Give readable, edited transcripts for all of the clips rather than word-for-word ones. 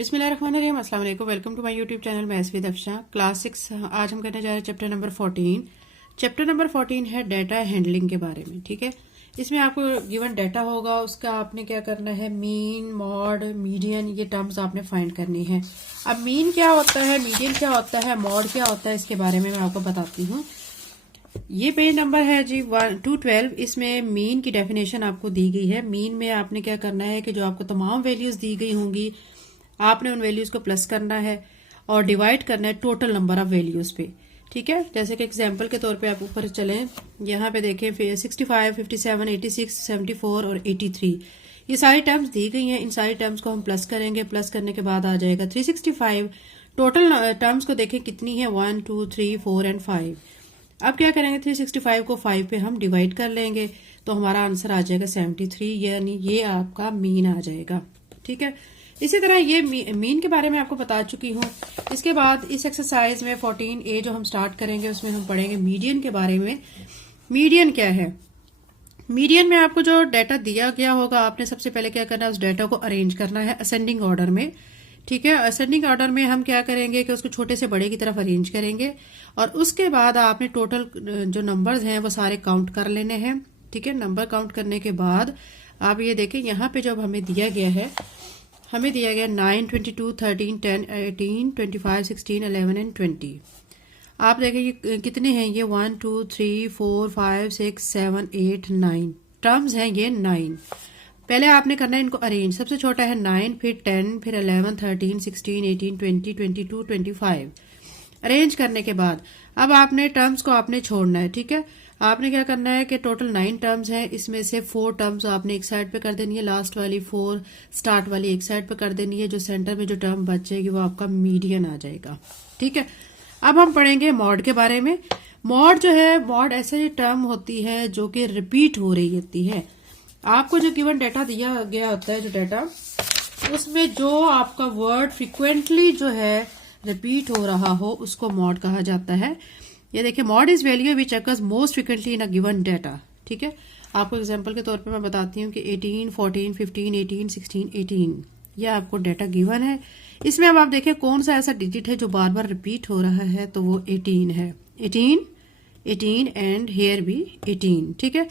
बिस्मिल्लाहिर्रहमानिर्रहीम, अस्सलाम वालेकुम। Welcome to my YouTube channel maths with Afsha class 6। आज हम करने जा रहे हैं चैप्टर नंबर 14। चैप्टर नंबर 14 है डाटा हैंडलिंग के बारे में। ठीक है, इसमें आपको गिवन डाटा होगा, उसका आपने क्या करना है, मीन, मॉड, मीडियन, ये टर्म्स आपने फाइंड करनी है। अब मीन क्या होता है, मीडियन क्या होता है, मॉड क्या होता है, इसके बारे में मैं आपको बताती हूँ। ये पेज नंबर है जी 212। इसमें मीन की डेफिनेशन आपको दी गई है। मीन में आपने क्या करना है कि जो आपको तमाम वैल्यूज दी गई होंगी, आपने उन वैल्यूज को प्लस करना है और डिवाइड करना है टोटल नंबर ऑफ वैल्यूज पे। ठीक है, जैसे कि एग्जांपल के तौर पे आप ऊपर चलें, यहाँ पे देखें 65, 57, 86, 74 और 83, ये सारी टर्म्स दी गई हैं। इन सारी टर्म्स को हम प्लस करेंगे। प्लस करने के बाद आ जाएगा 365। टोटल टर्म्स को देखें कितनी है, 1, 2, 3, 4 एंड 5। अब क्या करेंगे, 365 को 5 पे हम डिवाइड कर लेंगे तो हमारा आंसर आ जाएगा 73, यानी ये आपका मीन आ जाएगा। ठीक है, इसी तरह ये मीन के बारे में आपको बता चुकी हूँ। इसके बाद इस एक्सरसाइज में 14A जो हम स्टार्ट करेंगे, उसमें हम पढ़ेंगे मीडियन के बारे में। मीडियन क्या है? मीडियन में आपको जो डाटा दिया गया होगा, आपने सबसे पहले क्या करना है, उस डाटा को अरेंज करना है असेंडिंग ऑर्डर में। ठीक है, असेंडिंग ऑर्डर में हम क्या करेंगे कि उसको छोटे से बड़े की तरफ अरेंज करेंगे और उसके बाद आपने टोटल जो नंबर्स हैं वो सारे काउंट कर लेने हैं। ठीक है, नंबर काउंट करने के बाद आप ये देखें, यहाँ पे जब हमें दिया गया है, हमें दिया गया 9, 22, 13, 10, 18, 25, 16, 11 एंड 20। आप देखें ये कितने हैं, ये 1, 2, 3, 4, 5, 6, 7, 8, 9 टर्म्स हैं, ये 9। पहले आपने करना है इनको अरेंज। सबसे छोटा है 9, फिर 10, फिर 11, 13, 16, 18, 20, 22, 25। अरेंज करने के बाद अब आपने टर्म्स को आपने छोड़ना है। ठीक है, आपने क्या करना है कि टोटल 9 टर्म्स हैं, इसमें से 4 टर्म्स आपने एक साइड पे कर देनी है, लास्ट वाली 4 स्टार्ट वाली एक साइड पे कर देनी है। जो सेंटर में जो टर्म बच जाएगी वो आपका मीडियन आ जाएगा। ठीक है, अब हम पढ़ेंगे मॉड के बारे में। मॉड जो है, मॉड ऐसे टर्म होती है जो कि रिपीट हो रही होती है। आपको जो गिवन डाटा दिया गया होता है, जो डाटा, उसमें जो आपका वर्ड फ्रिक्वेंटली जो है रिपीट हो रहा हो, उसको मॉड कहा जाता है। ये देखिए, mod is value which occurs most frequently in a given data. ठीक है, आपको एग्जांपल के तौर पे मैं बताती हूँ कि 18, 14, 15, 18, 16, 18 ये आपको डाटा गिवन है। इसमें अब आप देखें कौन सा ऐसा डिजिट है जो बार बार रिपीट हो रहा है, तो वो 18 है। 18, 18 एंड हेयर भी 18। ठीक है,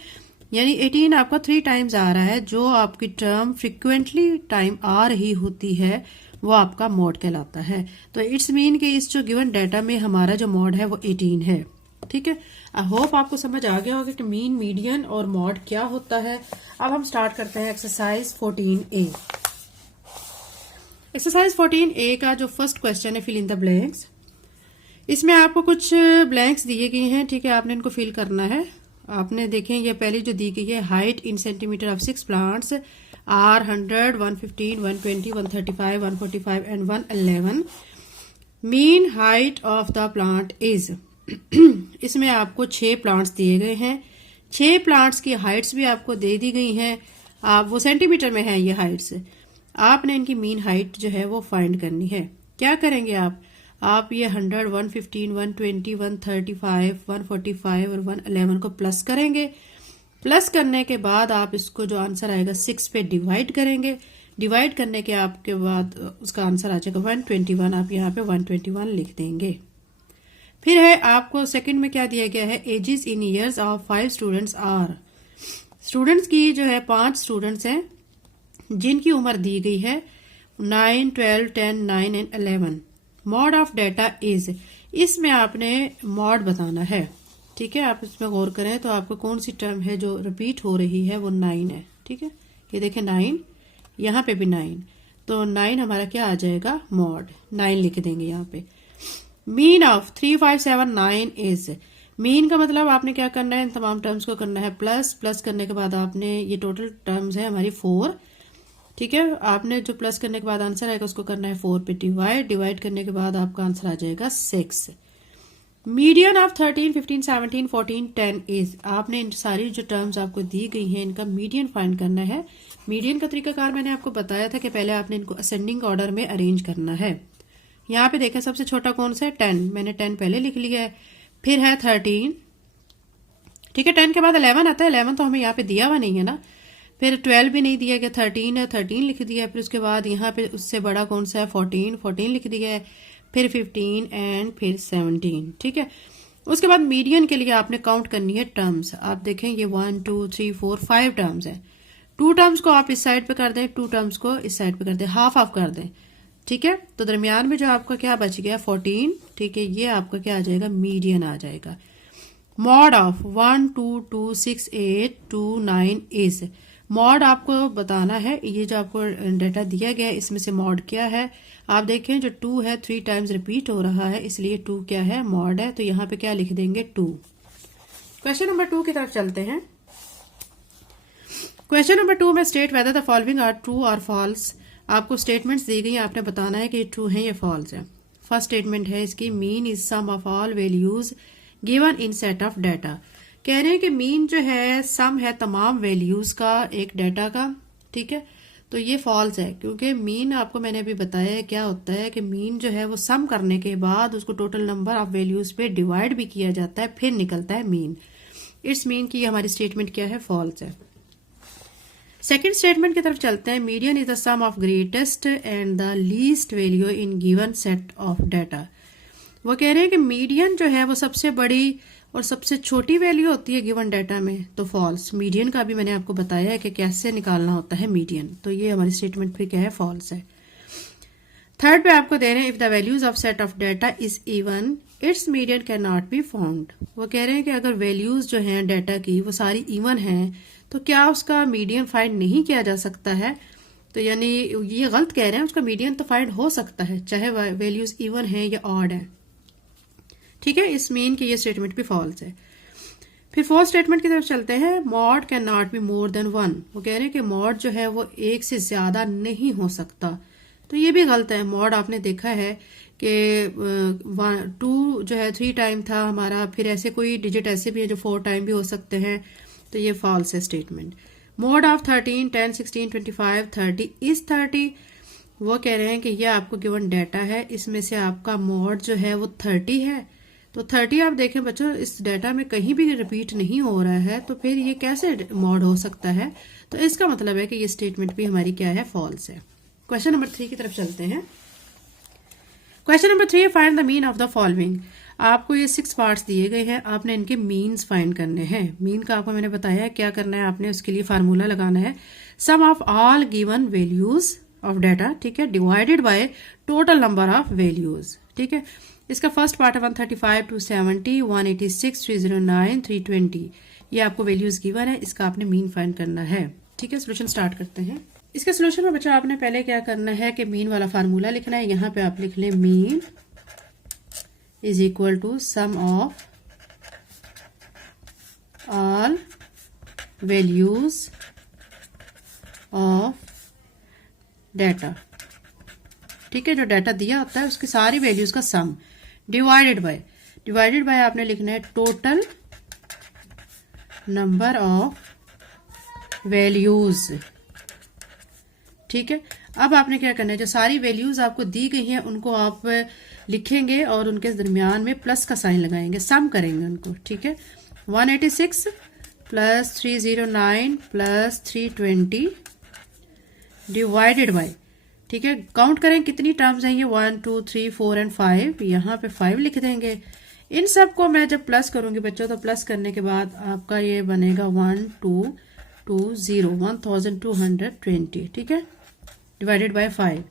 यानी 18 आपका 3 टाइम्स आ रहा है। जो आपकी टर्म फ्रिक्वेंटली टाइम आ रही होती है वो आपका मॉड कहलाता है। तो इट्स मीन कि इस जो गिवन डाटा में हमारा जो मॉड है वो 18 है। ठीक है, आई होप आपको समझ आ गया होगा कि मीन, मीडियन और मॉड क्या होता है। अब हम स्टार्ट करते हैं एक्सरसाइज 14A। एक्सरसाइज 14A का जो फर्स्ट क्वेश्चन है, फिल इन द ब्लैंक्स। इसमें आपको कुछ ब्लैंक्स दिए गए हैं। ठीक है, आपने इनको फिल करना है। आपने देखें, ये पहली जो दी गई है, height in centimetre of 6 plants are 100, 115, 120, 135, 145 and 111। Mean height of the plant is इसमें आपको 6 प्लांट्स दिए गए हैं। 6 प्लांट्स की हाइट्स भी आपको दे दी गई हैं। आप वो सेंटीमीटर में है ये हाइट्स। आपने इनकी मीन हाइट जो है वो फाइंड करनी है। क्या करेंगे आप ये 100, 115, 120, 135, 145 और 111 को प्लस करेंगे। प्लस करने के बाद आप इसको जो आंसर आएगा 6 पे डिवाइड करेंगे। डिवाइड करने के आपके बाद उसका आंसर आ जाएगा 121। आप यहाँ पे 121 लिख देंगे। फिर है आपको सेकंड में क्या दिया गया है, ages in years of 5 students are. Students की जो है 5 स्टूडेंट्स हैं जिनकी उम्र दी गई है 9, 12, 10, 9 and 11। Mod of data is, इसमें आपने मॉड बताना है। ठीक है, आप इसमें गौर करें तो आपको कौन सी टर्म है जो रिपीट हो रही है, वो 9 है। ठीक है, ये देखें 9, यहाँ पे भी 9, तो 9 हमारा क्या आ जाएगा, मॉड। 9 लिख देंगे यहाँ पे। मीन ऑफ 3579 इज, मीन का मतलब आपने क्या करना है, इन तमाम टर्म्स को करना है प्लस। प्लस करने के बाद आपने, ये टोटल टर्म्स है हमारी 4। ठीक है, आपने जो प्लस करने के बाद आंसर आएगा उसको करना है 4 पे डिवाइड। डिवाइड करने के बाद आपका आंसर आ जाएगा 6। मीडियन ऑफ 13, 15, 17, 14, 10 इज, आपने इन सारी जो टर्म्स आपको दी गई हैं इनका मीडियन फाइंड करना है। मीडियन का तरीकाकार मैंने आपको बताया था कि पहले आपने इनको असेंडिंग ऑर्डर में अरेंज करना है। यहाँ पे देखा सबसे छोटा कौन सा है, 10, मैंने 10 पहले लिख लिया है। फिर है 13। ठीक है, 10 के बाद 11 आता है। 11 तो हमें यहाँ पे दिया हुआ नहीं है ना, फिर 12 भी नहीं दिया गया, 13 है 13 लिख दिया। फिर उसके बाद यहाँ पे उससे बड़ा कौन सा है 14 लिख दिया है। फिर 15 एंड फिर 17। ठीक है, उसके बाद मीडियन के लिए आपने काउंट करनी है टर्म्स। आप देखें ये 1 2 3 4 5 टर्म्स है। 2 टर्म्स को आप इस साइड पे कर दें, 2 टर्म्स को इस साइड पे कर दें, हाफ हाफ कर दें। ठीक है, तो दरमियान में जो आपका क्या बच गया 14। ठीक है, ये आपका क्या आ जाएगा मीडियन आ जाएगा। मॉड ऑफ 1 2 2 6 8 2 9 इज, मॉड आपको बताना है। ये जो आपको डाटा दिया गया है इसमें से मॉड क्या है। आप देखें जो 2 है 3 टाइम्स रिपीट हो रहा है, इसलिए 2 क्या है मॉड है। तो यहाँ पे क्या लिख देंगे 2। क्वेश्चन नंबर 2 की तरफ चलते हैं। क्वेश्चन नंबर 2 में state whether the following are true और फॉल्स। आपको स्टेटमेंट्स दी गई हैं, आपने बताना है कि ये ट्रू है या फॉल्स है। फर्स्ट स्टेटमेंट है इसकी, mean is sum of all values given in set of data. कह रहे हैं कि मीन जो है सम है तमाम वैल्यूज का एक डाटा का। ठीक है, तो ये फॉल्स है, क्योंकि मीन आपको मैंने अभी बताया है क्या होता है कि मीन जो है वो सम करने के बाद उसको टोटल नंबर ऑफ वैल्यूज पे डिवाइड भी किया जाता है, फिर निकलता है मीन। इट्स मीन की हमारी स्टेटमेंट क्या है फॉल्स है। सेकेंड स्टेटमेंट की तरफ चलते हैं। Median is the sum of greatest and the least value in given set of data. वो कह रहे हैं कि मीडियन जो है वो सबसे बड़ी और सबसे छोटी वैल्यू होती है गिवन डाटा में, तो फॉल्स। मीडियन का भी मैंने आपको बताया है कि कैसे निकालना होता है मीडियन, तो ये हमारी स्टेटमेंट फिर क्या है फॉल्स है। थर्ड पे आपको दे रहे हैं if the values of set of data is even it's median can not be found. वो कह रहे हैं कि अगर वैल्यूज जो हैं डाटा की वो सारी इवन हैं तो क्या उसका मीडियन फाइंड नहीं किया जा सकता है। तो यानी ये गलत कह रहे हैं, उसका मीडियन तो फाइंड हो सकता है चाहे वैल्यूज इवन है या ऑड है। ठीक है, इस मीन की ये स्टेटमेंट भी फॉल्स है। फिर फोर्थ स्टेटमेंट की तरफ चलते हैं। Mod can not be more than 1। वो कह रहे हैं कि मॉड जो है वो एक से ज्यादा नहीं हो सकता, तो ये भी गलत है। मॉड आपने देखा है कि 2 जो है 3 टाइम था हमारा, फिर ऐसे कोई डिजिट ऐसे भी है जो 4 टाइम भी हो सकते हैं, तो ये फॉल्स है स्टेटमेंट। Mod of 13 10 16 25 30 is 30। वो कह रहे हैं कि ये आपको गिवन डाटा है, इसमें से आपका मॉड जो है वो 30 है। तो 30 आप देखें बच्चों इस डाटा में कहीं भी रिपीट नहीं हो रहा है, तो फिर ये कैसे मॉड हो सकता है। तो इसका मतलब है कि ये स्टेटमेंट भी हमारी क्या है फॉल्स है। क्वेश्चन नंबर 3 की तरफ चलते हैं। Question number 3, find the mean of the following. आपको ये 6 पार्ट्स दिए गए हैं, आपने इनके मीन्स फाइंड करने हैं। मीन का आपको मैंने बताया है क्या करना है, आपने उसके लिए फार्मूला लगाना है। Sum of all given values of data, ठीक है, divided by total number of values. ठीक है, इसका फर्स्ट पार्ट है 135 270 186 309 320। ये आपको वैल्यूज गिवन है, इसका आपने मीन फाइंड करना है। ठीक है, सोल्यूशन स्टार्ट करते हैं। इसके सोल्यूशन में बच्चा आपने पहले क्या करना है कि मीन वाला फार्मूला लिखना है। यहाँ पे आप लिख लें mean is equal to sum of all values of data. ठीक है, जो डाटा दिया होता है उसकी सारी वैल्यूज का सम डिवाइडेड बाय आपने लिखना है टोटल नंबर ऑफ वैल्यूज। ठीक है, अब आपने क्या करना है, जो सारी वैल्यूज आपको दी गई हैं उनको आप लिखेंगे और उनके दरमियान में प्लस का साइन लगाएंगे, सम करेंगे उनको। ठीक है, 186 प्लस 309 प्लस 320 डिवाइडेड बाय, ठीक है, काउंट करें कितनी टर्म्स हैं ये 1 2 3 4 एंड 5। यहाँ पे 5 लिख देंगे। इन सब को मैं जब प्लस करूंगी बच्चों, तो प्लस करने के बाद आपका ये बनेगा 1220। ठीक है, डिवाइडेड बाय 5।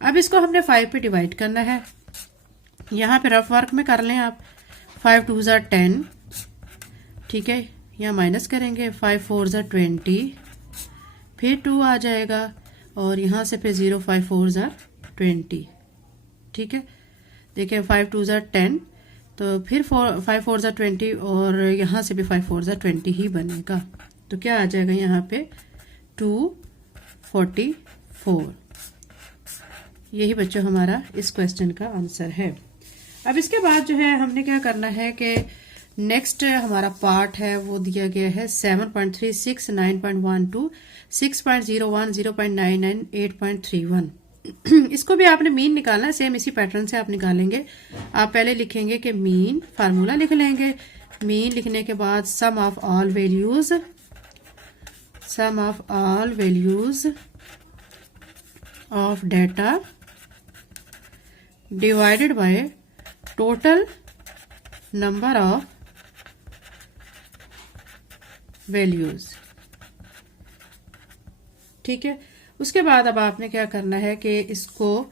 अब इसको हमने 5 पे डिवाइड करना है। यहाँ पे रफ वर्क में कर लें आप। 5 2 ज़ा 10, ठीक है, यहाँ माइनस करेंगे। 5 4 ज़ा 20, फिर 2 आ जाएगा और यहाँ से फिर 0 5 4 ज़ा 20। ठीक है, देखिए 5 2 ज़ा 10, तो फिर 5 4 ज़ा 20 और यहाँ से भी 5 4 ज़ा 20 ही बनेगा। तो क्या आ जाएगा यहाँ पे 244। यही बच्चों हमारा इस क्वेश्चन का आंसर है। अब इसके बाद जो है हमने क्या करना है कि नेक्स्ट हमारा पार्ट है वो दिया गया है 7.36 9.12 6.01 0.99 8.31। इसको भी आपने मीन निकालना है, सेम इसी पैटर्न से आप निकालेंगे। आप पहले लिखेंगे कि मीन, फार्मूला लिख लेंगे। मीन लिखने के बाद sum of all values sum of all values of data divided by total number of values. ठीक है, उसके बाद अब आपने क्या करना है कि इसको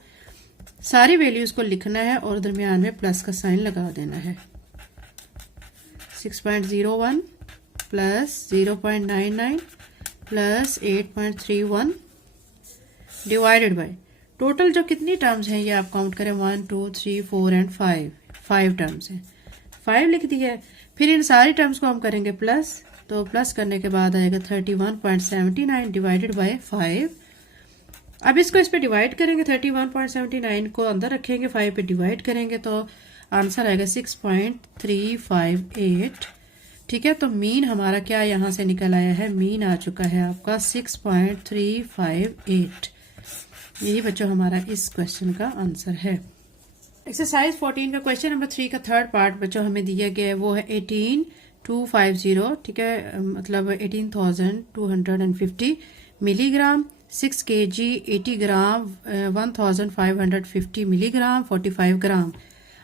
सारी वैल्यूज को लिखना है और दरमियान में प्लस का साइन लगा देना है। 6.01 plus 0.99 plus 8.31 divided by total जो कितनी टर्म्स हैं ये आप काउंट करें 1 2 3 4 एंड 5 टर्म्स हैं, 5 लिख दिया है। फिर इन सारी टर्म्स को हम करेंगे प्लस, तो प्लस करने के बाद आएगा 31.79 डिवाइडेड बाय 5। अब इसको इस पे डिवाइड करेंगे, 31.79 को अंदर रखेंगे, 5 पे डिवाइड करेंगे तो आंसर आएगा 6.358। ठीक है, तो मीन हमारा क्या यहाँ से निकल आया है, मीन आ चुका है आपका 6.358। यही बच्चों हमारा इस क्वेश्चन का आंसर है। एक्सरसाइज 14 का क्वेश्चन नंबर 3 का थर्ड पार्ट बच्चों हमें दिया गया है, वो है 18250। ठीक है, मतलब 18,250 मिलीग्राम, 6 kg 80 ग्राम, 1550 मिलीग्राम, 45 ग्राम।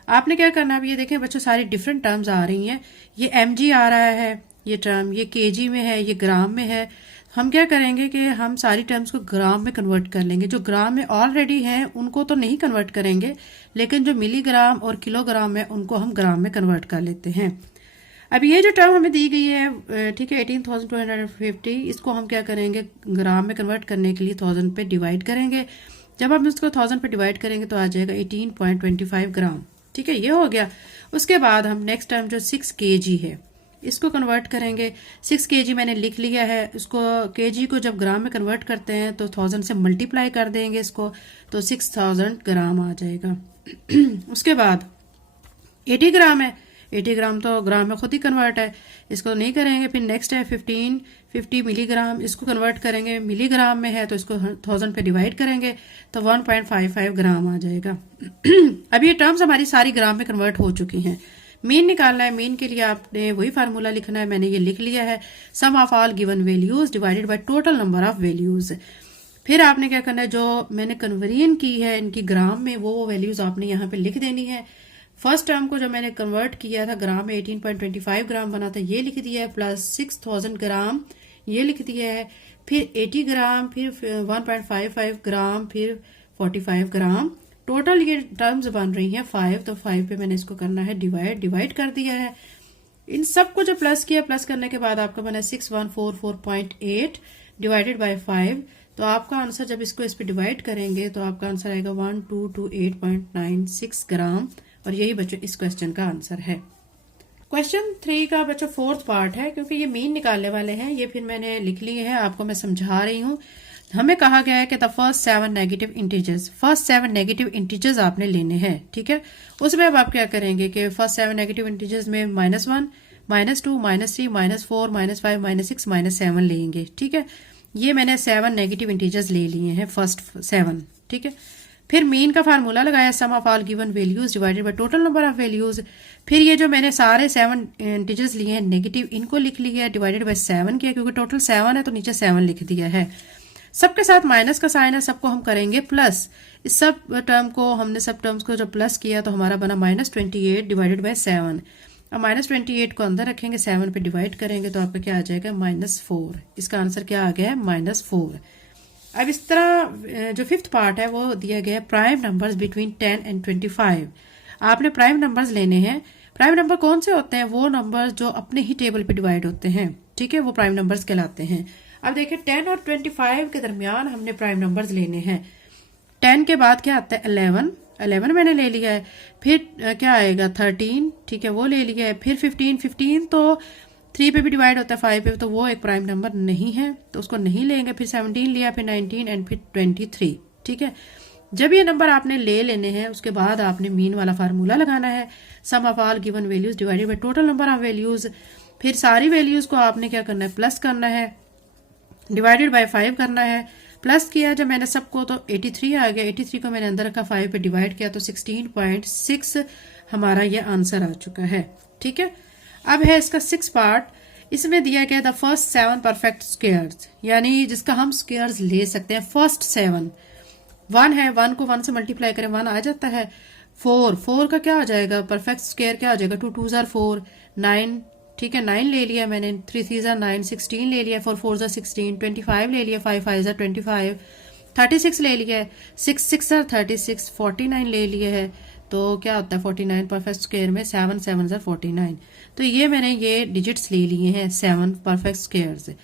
आपने क्या करना है, अब ये देखें बच्चों सारी डिफरेंट टर्म्स आ रही हैं। ये mg आ रहा है, ये टर्म, ये kg में है, ये ग्राम में है। हम क्या करेंगे कि हम सारी टर्म्स को ग्राम में कन्वर्ट कर लेंगे। जो ग्राम में ऑलरेडी हैं उनको तो नहीं कन्वर्ट करेंगे, लेकिन जो मिलीग्राम और किलोग्राम में उनको हम ग्राम में कन्वर्ट कर लेते हैं। अब ये जो टर्म हमें दी गई है, ठीक है, 18,250, इसको हम क्या करेंगे, ग्राम में कन्वर्ट करने के लिए 1000 पे डिवाइड करेंगे। जब हम इसको 1000 पे डिवाइड करेंगे तो आ जाएगा 18.25 ग्राम। ठीक है, ये हो गया। उसके बाद हम नेक्स्ट टर्म जो 6 kg है इसको कन्वर्ट करेंगे। 6 kg मैंने लिख लिया है, उसको kg को जब ग्राम में कन्वर्ट करते हैं तो 1000 से मल्टीप्लाई कर देंगे इसको, तो 6000 ग्राम आ जाएगा। उसके बाद 80 ग्राम है, 80 ग्राम तो ग्राम में खुद ही कन्वर्ट है, इसको नहीं करेंगे। फिर नेक्स्ट है 1550 मिलीग्राम, इसको कन्वर्ट करेंगे, मिलीग्राम में है तो इसको 1000 पे डिवाइड करेंगे तो 1.55 ग्राम आ जाएगा। अब ये टर्म्स हमारी सारी ग्राम में कन्वर्ट हो चुकी हैं। मीन निकालना है, मीन के लिए आपने वही फार्मूला लिखना है, मैंने ये लिख लिया है, sum of all given values divided by total number of values. फिर आपने क्या करना है, जो मैंने कन्वर्जन की है इनकी ग्राम में वो वैल्यूज आपने यहाँ पे लिख देनी है। फर्स्ट टर्म को जो मैंने कन्वर्ट किया था ग्राम में 18.25 ग्राम बना था, ये लिख दिया है, प्लस 6000 ग्राम ये लिख दिया है, फिर 80 ग्राम, फिर 1.55 ग्राम, फिर 45 ग्राम। टोटल ये टर्म्स बन रही हैं 5, तो 5 पे मैंने इसको करना है डिवाइड कर दिया है। इन सबको जो प्लस किया, प्लस करने के बाद आपका बना 6144.8 डिवाइडेड बाय 5। तो आपका आंसर जब इसको इस पे डिवाइड करेंगे तो आपका आंसर आएगा 1228.96 ग्राम। और यही बच्चों इस क्वेश्चन का आंसर है। क्वेश्चन 3 का बच्चों फोर्थ पार्ट है, क्योंकि ये मीन निकालने वाले हैं, ये फिर मैंने लिख लिए हैं, आपको मैं समझा रही हूँ। हमें कहा गया है कि द फर्स्ट 7 नेगेटिव इंटीजर्स आपने लेने हैं। ठीक है, उसमें अब आप क्या करेंगे कि फर्स्ट 7 नेगेटिव इंटीजर्स में -1, -2, -3, -4, -5, -6, -7 लेंगे। ठीक है, ये मैंने 7 नेगेटिव इंटीजर्स ले लिए हैं, फर्स्ट 7। ठीक है, फिर मीन का फार्मूला लगाया, sum of all given values divided by total number of values. फिर ये जो मैंने सारे 7 इंटीजर्स लिए हैं नेगेटिव, इनको लिख लिया, डिवाइडेड बाय 7 किया, क्योंकि टोटल 7 है तो नीचे 7 लिख दिया है। सबके साथ माइनस का साइन है, सबको हम करेंगे प्लस। इस सब टर्म्स को जब प्लस किया तो हमारा बना -28 डिवाइडेड बाय 7। अब -28 को अंदर रखेंगे, 7 पे डिवाइड करेंगे तो आपका क्या आ जाएगा, -4। इसका आंसर क्या आ गया है, -4। अब इस तरह जो 5th पार्ट है वो दिया गया है, प्राइम नंबर्स बिटवीन 10 एंड 25। आपने प्राइम नंबर्स लेने हैं। प्राइम नंबर कौन से होते हैं, वो नंबर जो अपने ही टेबल पे डिवाइड होते हैं। ठीक है, वो प्राइम नंबर्स कहलाते हैं। अब देखिए 10 और 25 के दरमियान हमने प्राइम नंबर्स लेने हैं। 10 के बाद क्या आता है, 11 मैंने ले लिया है। फिर क्या आएगा, 13, ठीक है, वो ले लिया है। फिर 15 तो 3 पे भी डिवाइड होता है, 5 पे, तो वो एक प्राइम नंबर नहीं है तो उसको नहीं लेंगे। फिर 17 लिया, फिर 19 एंड फिर 23। ठीक है, जब ये नंबर आपने ले लेने हैं उसके बाद आपने मीन वाला फार्मूला लगाना है, sum of all given values divided by total number of values. फिर सारी वैल्यूज को आपने क्या करना है, प्लस करना है, डिवाइडेड बाय 5 करना है। प्लस किया जब मैंने सबको तो 83 आ गया, 83 को मैंने अंदर रखा, 5 पे डिवाइड किया तो 16.6 हमारा ये आंसर आ चुका है। ठीक है, अब है इसका 6th पार्ट। इसमें दिया गया द फर्स्ट 7 परफेक्ट स्क्वायर्स, यानी जिसका हम स्क्वायर्स ले सकते हैं। फर्स्ट 7 1 है, 1 को 1 से मल्टीप्लाई करें 1 आ जाता है। 4 का क्या हो जाएगा परफेक्ट स्क्वायर, क्या हो जाएगा 2 2 जार 4, 9 ठीक है 9 ले लिया मैंने, 3 3 जार 9, 16 ले लिया, 4 4 जार 16, 25 ले लिया, 5 5 जार 25, 36 ले लिया है, 6 6 जार 36, 49 ले लिया है। तो क्या होता है 49 परफेक्ट स्क्वायर में 7 7 जार 49। तो ये मैंने ये डिजिट्स ले लिए हैं 7 परफेक्ट स्क्वायर से।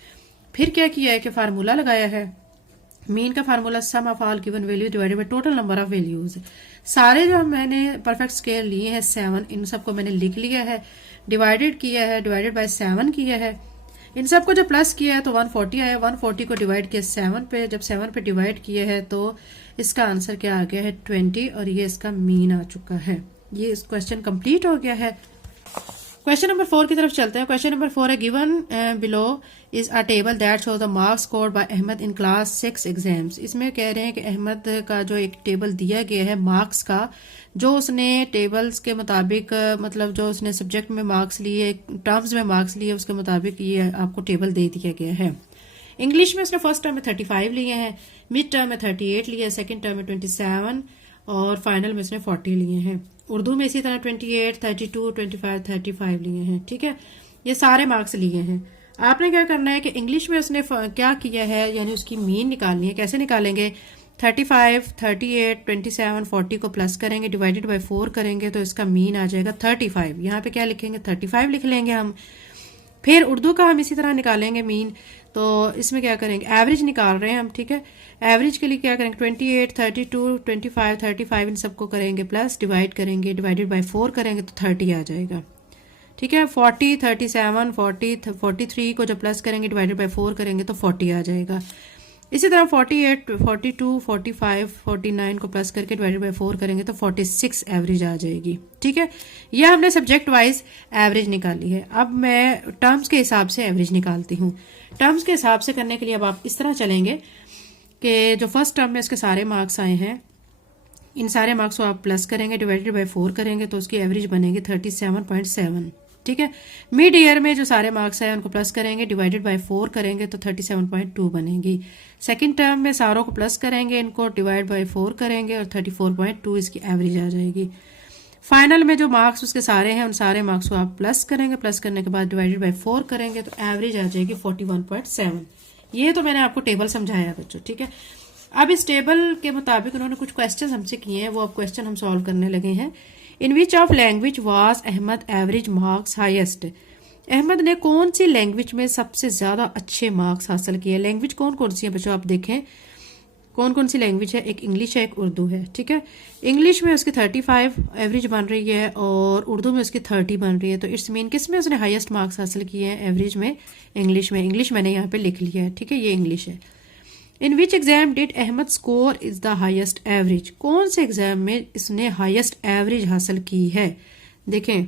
फिर क्या किया है कि फार्मूला लगाया है। मीन का formula sum of all given value divided by total number of values. सारे जो मैंने परफेक्ट स्क्वायर लिए हैं 7, इन सबको मैंने लिख लिया है, डिवाइडेड किया है, डिवाइडेड बाय 7 किया है। इन सबको जो प्लस किया है तो 140 आया। 140 को डिवाइड किया 7 पे, जब 7 पे डिवाइड किया है तो इसका आंसर क्या आ गया है 20, और ये इसका मीन आ चुका है। ये इस क्वेश्चन कंप्लीट हो गया है। क्वेश्चन नंबर 4 की तरफ चलते हैं। क्वेश्चन नंबर 4 है given below is a table that show the marks scored by Ahmad in class 6 exams. इसमें कह रहे हैं कि अहमद का जो एक टेबल दिया गया है मार्क्स का, जो उसने टेबल्स के मुताबिक मतलब जो उसने सब्जेक्ट में मार्क्स लिए, टर्म्स में मार्क्स लिए, उसके मुताबिक ये आपको टेबल दे दिया गया है। इंग्लिश में उसने फर्स्ट टर्म में 35 लिए हैं, मिड टर्म में 38 लिए हैं, सेकेंड टर्म में 27 और फाइनल में उसने 40 लिए हैं। उर्दू में इसी तरह 28, 32, 25, 35 लिए हैं। ठीक है, ये सारे मार्क्स लिए हैं। आपने क्या करना है कि इंग्लिश में उसने क्या किया है, यानी उसकी मीन निकालनी है। कैसे निकालेंगे, 35, 38, 27, 40 को प्लस करेंगे, डिवाइडेड बाय 4 करेंगे तो इसका मीन आ जाएगा 35। यहाँ पे क्या लिखेंगे 35 लिख लेंगे हम। फिर उर्दू का हम इसी तरह निकालेंगे मीन। तो इसमें क्या करेंगे, एवरेज निकाल रहे हैं हम। ठीक है, एवरेज के लिए क्या करेंगे 28, 32, 25, 35 इन सबको करेंगे प्लस, डिवाइड करेंगे, डिवाइडेड बाय 4 करेंगे तो 30 आ जाएगा। ठीक है, 40, 37, 40, 43 को जब प्लस करेंगे डिवाइडेड बाय 4 करेंगे तो 40 आ जाएगा। इसी तरह 48, 42, 45, 49 को प्लस करके डिवाइडेड बाय 4 करेंगे तो 46 एवरेज आ जाएगी। ठीक है, यह हमने सब्जेक्ट वाइज एवरेज निकाली है। अब मैं टर्म्स के हिसाब से एवरेज निकालती हूँ। टर्म्स के हिसाब से करने के लिए अब आप इस तरह चलेंगे कि जो फर्स्ट टर्म में उसके सारे मार्क्स आए हैं, इन सारे मार्क्स को आप प्लस करेंगे, डिवाइडेड बाय 4 करेंगे तो उसकी एवरेज बनेगी 37.7। ठीक है, मिड ईयर में जो सारे मार्क्स आए उनको प्लस करेंगे, डिवाइडेड बाय 4 करेंगे तो 37.2 बनेगी। सेकंड टर्म में सारों को प्लस करेंगे, इनको डिवाइड बाय 4 करेंगे और 34.2 इसकी एवरेज आ जाएगी। फाइनल में जो मार्क्स उसके सारे हैं उन सारे मार्क्स को आप प्लस करेंगे, प्लस करने के बाद डिवाइडेड बाय 4 करेंगे तो एवरेज आ जाएगी 41.7। ये तो मैंने आपको टेबल समझाया बच्चों। ठीक है, अब इस टेबल के मुताबिक उन्होंने कुछ क्वेश्चन हमसे किए हैं, वो अब क्वेश्चन हम सॉल्व करने लगे हैं। In which of language was Ahmad average marks highest. Ahmad ने कौन सी लैंग्वेज में सबसे ज्यादा अच्छे मार्क्स हासिल किए। लैंग्वेज कौन कौन सी है बच्चों, आप देखें कौन कौन सी लैंग्वेज है, एक इंग्लिश है, एक उर्दू है। ठीक है, इंग्लिश में उसकी 35 एवरेज बन रही है और उर्दू में उसकी 30 बन रही है। तो इट्स मीन किस में उसने हाईएस्ट मार्क्स हासिल किए हैं, एवरेज में, इंग्लिश में। इंग्लिश मैंने यहाँ पे लिख लिया है। ठीक है, ये इंग्लिश है। In which exam did Ahmad score is the highest average. कौन से एग्जाम में इसने हाईएस्ट एवरेज हासिल की है। देखें,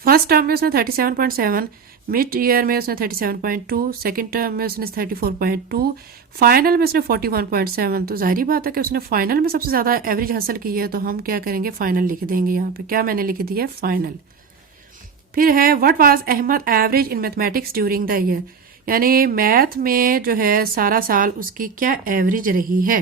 फर्स्ट टर्म में उसने 37.7, मिड ईयर में उसने 37.2, सेकंड टर्म में उसने 34.2, फाइनल में उसने 41.7। तो जाहिर बात है कि उसने फाइनल में सबसे ज्यादा एवरेज हासिल की है, तो हम क्या करेंगे फाइनल लिख देंगे। यहाँ पे क्या मैंने लिख दिया है फाइनल। फिर है what was Ahmad average in mathematics during the year, यानी मैथ में जो है सारा साल उसकी क्या एवरेज रही है।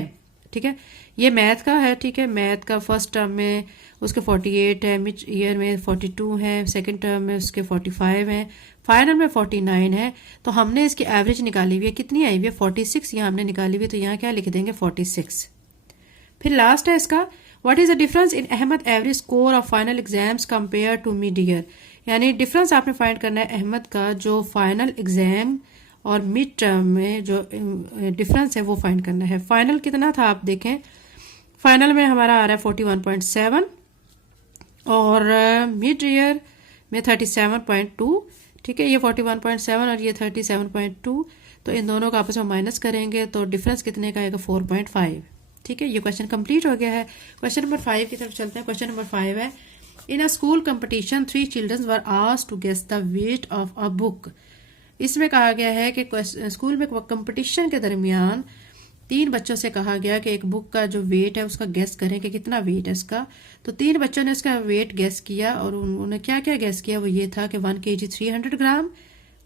ठीक है, ये मैथ का है। ठीक है, मैथ का फर्स्ट टर्म में उसके 48 है, मिड ईयर में 42 है, सेकंड टर्म में उसके 45 है, फाइनल में 49 है। तो हमने इसकी एवरेज निकाली हुई है, कितनी आई हुई है 46, यहाँ हमने निकाली हुई है, तो यहाँ क्या लिख देंगे 46। फिर लास्ट है इसका what is the difference in Ahmad average score of final exams compare to mid year, यानी डिफरेंस आपने फाइंड करना है अहमद का जो फाइनल एग्जाम और मिड टर्म में जो डिफरेंस है वो फाइंड करना है। फाइनल कितना था आप देखें, फाइनल में हमारा आ रहा है 41.7 और मिड ईयर में 37.2। ठीक है, ये 41.7 और ये 37.2, तो इन दोनों का आपस में माइनस करेंगे तो डिफरेंस कितने का आएगा 4.5। ठीक है, ये क्वेश्चन कंप्लीट हो गया है। क्वेश्चन नंबर 5 की तरफ चलते हैं। क्वेश्चन नंबर 5 है in a school competition 3 children were asked to guess the weight of a book. इसमें कहा गया है कि स्कूल में कंपटीशन के दरमियान 3 बच्चों से कहा गया कि एक बुक का जो वेट है उसका गेस करें कि कितना वेट है इसका। तो 3 बच्चों ने इसका वेट गेस किया और उन्होंने क्या क्या गेस किया, वो ये था कि 1 kg 300 gram,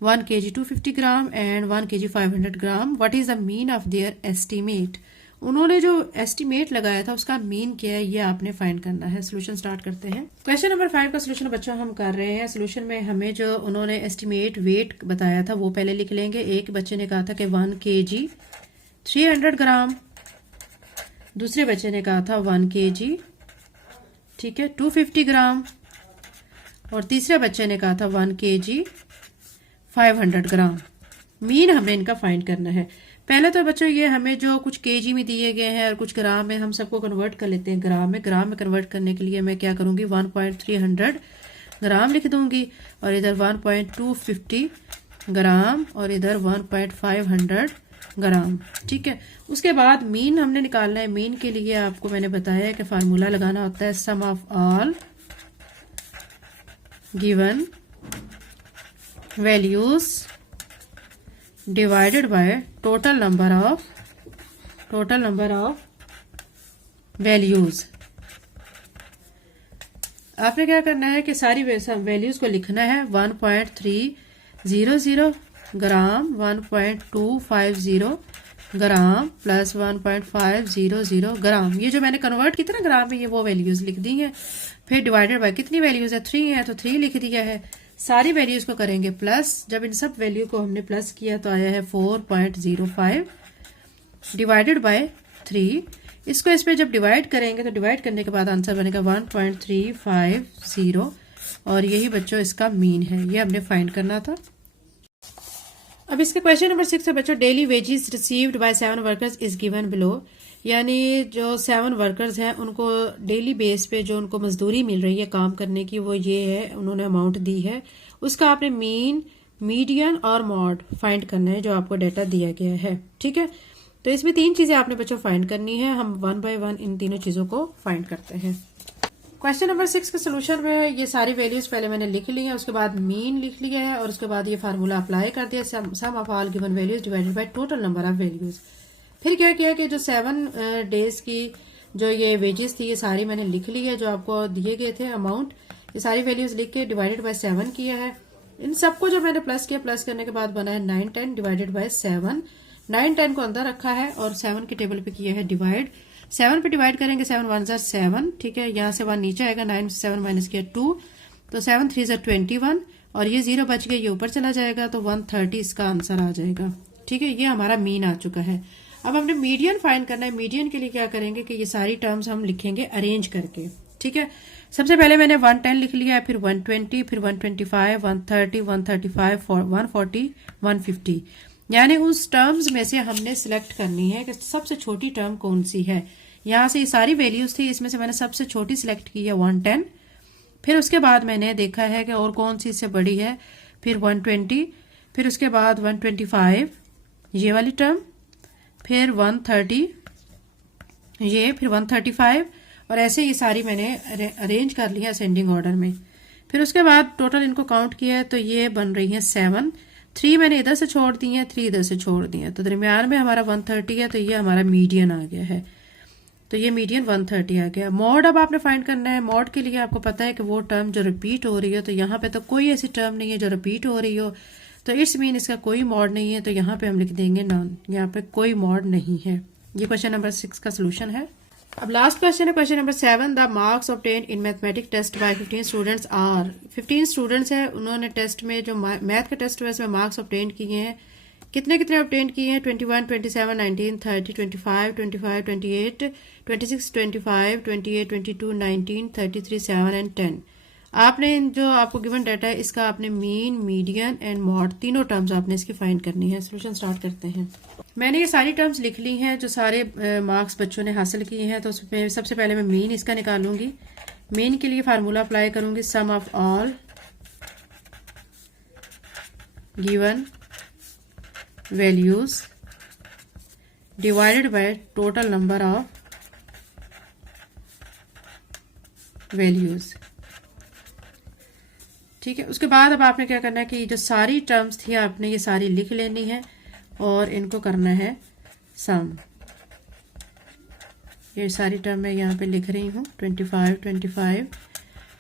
1 kg 250 gram and 1 kg 500 gram. What is the mean of their estimate. उन्होंने जो एस्टीमेट लगाया था उसका मीन क्या है, ये आपने फाइंड करना है। सोल्यूशन स्टार्ट करते हैं। क्वेश्चन नंबर 5 का सोल्यूशन बच्चों हम कर रहे हैं। सोल्यूशन में हमें जो उन्होंने एस्टीमेट वेट बताया था वो पहले लिख लेंगे। एक बच्चे ने कहा था कि 1 kg 300 ग्राम, दूसरे बच्चे ने कहा था 1 kg, ठीक है, 250 ग्राम, और तीसरे बच्चे ने कहा था 1 kg 500 ग्राम। मीन हमें इनका फाइंड करना है। पहले तो बच्चों ये हमें जो कुछ केजी में दिए गए हैं और कुछ ग्राम में, हम सबको कन्वर्ट कर लेते हैं ग्राम में। ग्राम में कन्वर्ट करने के लिए मैं क्या करूंगी, 1.300 ग्राम लिख दूंगी, और इधर 1.250 ग्राम, और इधर 1.500 ग्राम, ठीक है। उसके बाद मीन हमने निकालना है। मीन के लिए आपको मैंने बताया है कि फार्मूला लगाना होता है sum of all given values divided by total number of values. आपने क्या करना है कि सारी वैल्यूज को लिखना है। 1.300 ग्राम, 1.250 ग्राम प्लस 1.500 ग्राम। ये जो मैंने कन्वर्ट किया था ना ग्राम में, ये वो वैल्यूज लिख दी हैं। फिर डिवाइडेड बाय कितनी वैल्यूज है, 3 है, तो 3 लिख दिया है। सारी वैल्यूज को करेंगे प्लस। जब इन सब वैल्यू को हमने प्लस किया तो आया है 4.05 डिवाइडेड बाय 3। इसको इस पे जब डिवाइड करेंगे तो डिवाइड करने के बाद आंसर बनेगा 1.350, और यही बच्चों इसका मीन है। ये हमने फाइंड करना था। अब इसके क्वेश्चन नंबर 6 है बच्चों, daily wages received by 7 workers is given below. यानी जो 7 वर्कर्स हैं उनको डेली बेस पे जो उनको मजदूरी मिल रही है काम करने की, वो ये है, उन्होंने अमाउंट दी है। उसका आपने मीन, मीडियन और मॉड फाइंड करना है जो आपको डाटा दिया गया है, ठीक है। तो इसमें 3 चीजें आपने बच्चों फाइंड करनी है। हम 1 बाय 1 इन तीनों चीजों को फाइंड करते हैं। क्वेश्चन नंबर 6 के सोल्यूशन में ये सारी वैल्यूज पहले मैंने लिख ली है, उसके बाद मीन लिख लिया है, और उसके बाद ये फार्मूला अप्लाई कर दिया, sum of all given values divided by total number of values. फिर क्या किया कि जो 7 डेज की जो ये वेजेस थी ये सारी मैंने लिख ली है, जो आपको दिए गए थे अमाउंट, ये सारी वैल्यूज लिख के डिवाइडेड बाय 7 किया है। इन सबको जब मैंने प्लस किया, प्लस करने के बाद बना है 910 डिवाइडेड बाय 7। 910 को अंदर रखा है और 7 के टेबल पे किया है डिवाइड। 7 पे डिवाइड करेंगे, 7 1 ज़ा 7, ठीक है। यहाँ से 1 नीचे आएगा, 9 से 7 माइनस किया 2, तो 7 3 ज़ा 21, और ये 0 बच गया, ये ऊपर चला जाएगा, तो 130 इसका आंसर आ जाएगा, ठीक है। ये हमारा मीन आ चुका है। अब हमने मीडियन फाइंड करना है। मीडियन के लिए क्या करेंगे कि ये सारी टर्म्स हम लिखेंगे अरेंज करके, ठीक है। सबसे पहले मैंने 110 लिख लिया है, फिर 120, फिर 125, 130, 135, 140, 150। यानी उस टर्म्स में से हमने सिलेक्ट करनी है कि सबसे छोटी टर्म कौन सी है। यहाँ से ये सारी वैल्यूज थी, इसमें से मैंने सबसे छोटी सिलेक्ट की है 110। फिर उसके बाद मैंने देखा है कि और कौन सी इससे बड़ी है, फिर 120, फिर उसके बाद 125 ये वाली टर्म, फिर 130 ये, फिर 135, और ऐसे ये सारी मैंने अरेंज कर लिया असेंडिंग ऑर्डर में। फिर उसके बाद टोटल इनको काउंट किया है तो ये बन रही है 7। 3 मैंने इधर से छोड़ दी है, 3 इधर से छोड़ दी है, तो दरमियान में हमारा 130 है, तो ये हमारा मीडियन आ गया है। तो ये मीडियन 130 आ गया। मॉड अब आपने फाइंड करना है। मॉड के लिए आपको पता है कि वो टर्म जो रिपीट हो रही है, तो यहाँ पे तो कोई ऐसी टर्म नहीं है जो रिपीट हो रही हो, तो इट्स मीन इसका कोई मॉड नहीं है, तो यहाँ पे हम लिख देंगे नॉन। यहाँ पे कोई मॉड नहीं है। ये क्वेश्चन नंबर 6 का सोल्यूशन है। अब लास्ट क्वेश्चन है question number 7। The marks obtained in mathematic test by 15 students are. 15 students हैं, उन्होंने टेस्ट में जो मैथ का टेस्ट हुआ इसमें मार्क्स ऑब्टेन किए हैं। कितने कितने ऑब्टेन किए हैं? 21, 27, 19, 30, 25, 25, 28, 26, 25, 28, 22, 19, 33, 7 एंड 10। आपने जो आपको गिवन डाटा है इसका आपने मीन, मीडियन एंड मॉड तीनों टर्म्स आपने इसकी फाइंड करनी है। सोल्यूशन स्टार्ट करते हैं। मैंने ये सारी टर्म्स लिख ली हैं जो सारे मार्क्स बच्चों ने हासिल किए हैं। तो उसमें सबसे पहले मैं मीन इसका निकालूंगी। मीन के लिए फार्मूला अप्लाई करूंगी, sum of all given values divided by total number of values. ठीक है, उसके बाद अब आपने क्या करना है कि जो सारी टर्म्स थी आपने ये सारी लिख लेनी है और इनको करना है सम। ये सारी टर्म मैं यहाँ पे लिख रही हूँ, 25, 25,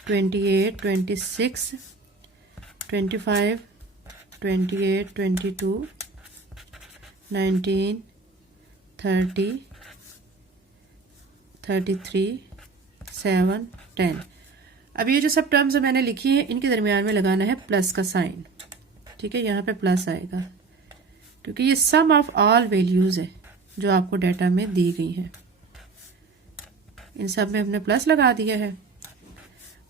28, 26, 25, 28, 22, 19, 30, 33, 7, 10। अब ये जो सब टर्म्स मैंने लिखी हैं इनके दरमियान में लगाना है प्लस का साइन, ठीक है। यहाँ पे प्लस आएगा क्योंकि ये सम ऑफ ऑल वैल्यूज है जो आपको डाटा में दी गई है। इन सब में हमने प्लस लगा दिया है।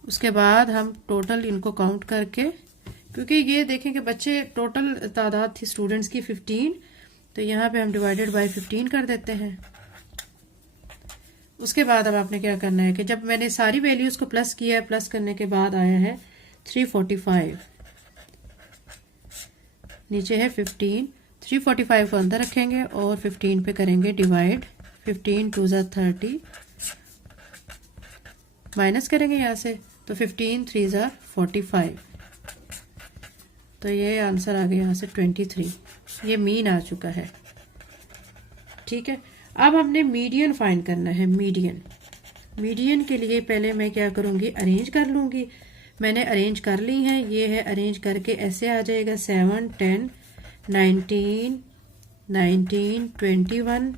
उसके बाद हम टोटल इनको काउंट करके, क्योंकि ये देखें कि बच्चे टोटल तादाद थी स्टूडेंट्स की 15, तो यहाँ पे हम डिवाइडेड बाय 15 कर देते हैं। उसके बाद अब आपने क्या करना है कि जब मैंने सारी वैल्यूज को प्लस किया है, प्लस करने के बाद आया है 345, नीचे है 15, 345 को अंदर रखेंगे और 15 पे करेंगे डिवाइड। 15 2 ज़ा 30, माइनस करेंगे यहाँ से तो 15 3 ज़ा 45, तो ये आंसर आ गया यहाँ से 23। ये मीन आ चुका है, ठीक है। अब हमने मीडियन फाइंड करना है। मीडियन के लिए पहले मैं क्या करूँगी, अरेंज कर लूँगी। मैंने अरेंज कर ली हैं, ये है अरेंज करके ऐसे आ जाएगा 7, 10, 19, 19, 21,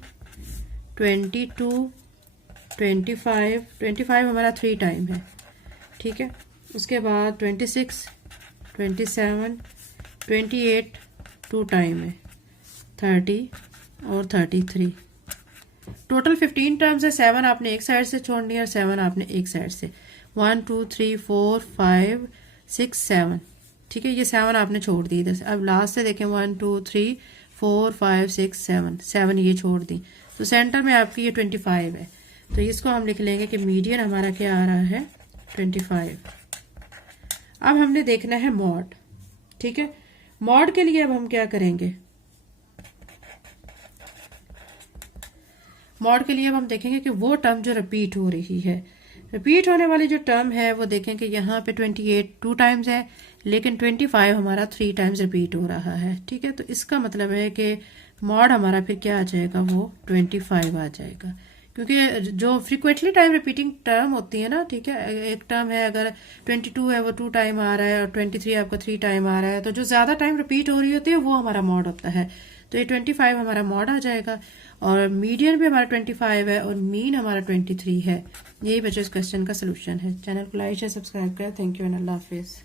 22, 25 हमारा 3 टाइम है, ठीक है। उसके बाद 26, 27, 28 2 टाइम है, 30 और 33। टोटल 15 टर्म्स है। 7 आपने एक साइड से छोड़नी है और 7 आपने एक साइड से। 1 2 3 4 5 6 7, ठीक है। ये 7 आपने छोड़ दी इधर से। अब लास्ट से देखें 1 2 3 4 5 6 7 ये छोड़ दी, तो सेंटर में आपकी ये 25 है, तो इसको हम लिख लेंगे कि मीडियन हमारा क्या आ रहा है 25। अब हमने देखना है मॉड, ठीक है। मॉड के लिए अब हम क्या करेंगे, मॉड के लिए अब हम देखेंगे कि वो टर्म जो रिपीट हो रही है, रिपीट होने वाली जो टर्म है वो देखें कि यहाँ पे 28 2 टाइम्स है, लेकिन 25 हमारा 3 टाइम्स रिपीट हो रहा है, ठीक है। तो इसका मतलब है कि मॉड हमारा फिर क्या आ जाएगा, वो 25 आ जाएगा, क्योंकि जो फ्रिक्वेंटली टाइम रिपीटिंग टर्म होती है ना, ठीक है। एक टर्म है अगर 22 है वो 2 टाइम आ रहा है और 23 आपका 3 टाइम आ रहा है, तो जो ज़्यादा टाइम रिपीट हो रही होती है वो हमारा मॉड होता है। तो ये 25 हमारा मॉड आ जाएगा और मीडियन भी हमारा 25 है और मीन हमारा 23 है। यही बच्चों इस क्वेश्चन का सोल्यूशन है। चैनल को लाइक शेयर सब्सक्राइब करें। थैंक यू एंड अल्लाह हाफिज़।